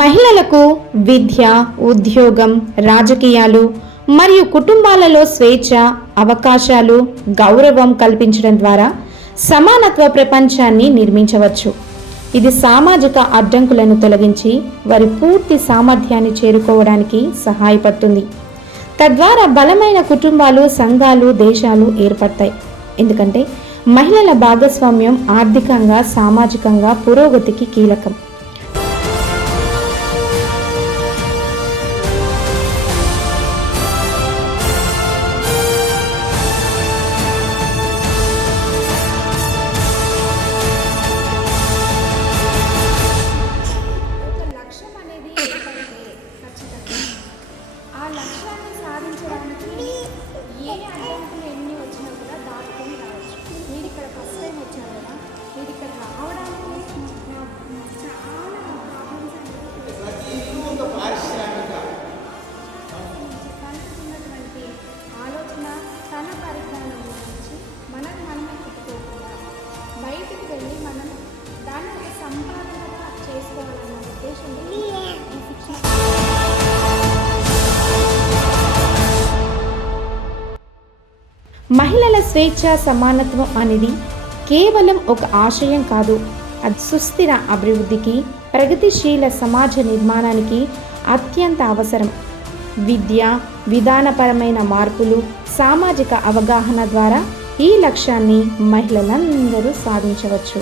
మహిళలకు విద్య, ఉద్యోగం, రాజకీయాలు మరియు కుటుంబాలలో స్వేచ్ఛ, అవకాశాలు, గౌరవం కల్పించడం ద్వారా సమానత్వ ప్రపంచాన్ని నిర్మించవచ్చు. ఇది సామాజిక అడ్డంకులను తొలగించి వారి పూర్తి సామర్థ్యాన్ని చేరుకోవడానికి సహాయపడుతుంది. తద్వారా బలమైన కుటుంబాలు, సంఘాలు, దేశాలు ఏర్పడతాయి. ఎందుకంటే మహిళల భాగస్వామ్యం ఆర్థికంగా, సామాజికంగా పురోగతికి కీలకం. ఆ లక్ష్యాన్ని సాధించడానికి ఏ అడ్డంకులు ఎన్ని వచ్చినా కూడా దాటుకొని రావచ్చు. మీరు ఇక్కడ ఫస్ట్ టైం వచ్చారు కదా, మీరు ఇక్కడ రావడానికి చాలా ప్రాబ్లమ్స్ కనుకున్నటువంటి ఆలోచన, తన పరిజ్ఞానం గురించి మనమే పెట్టుకోకుండా బయటికి వెళ్ళి మనం దాన్ని ఒక సంపాదనగా చేసుకోవాలన్న ఉద్దేశంతో ఈ శిక్షణ. మహిళల స్వేచ్ఛ, సమానత్వం అనేది కేవలం ఒక ఆశయం కాదు. అది సుస్థిర అభివృద్ధికి, ప్రగతిశీల సమాజ నిర్మాణానికి అత్యంత అవసరం. విద్య, విధానపరమైన మార్పులు, సామాజిక అవగాహన ద్వారా ఈ లక్ష్యాన్ని మహిళలందరూ సాధించవచ్చు.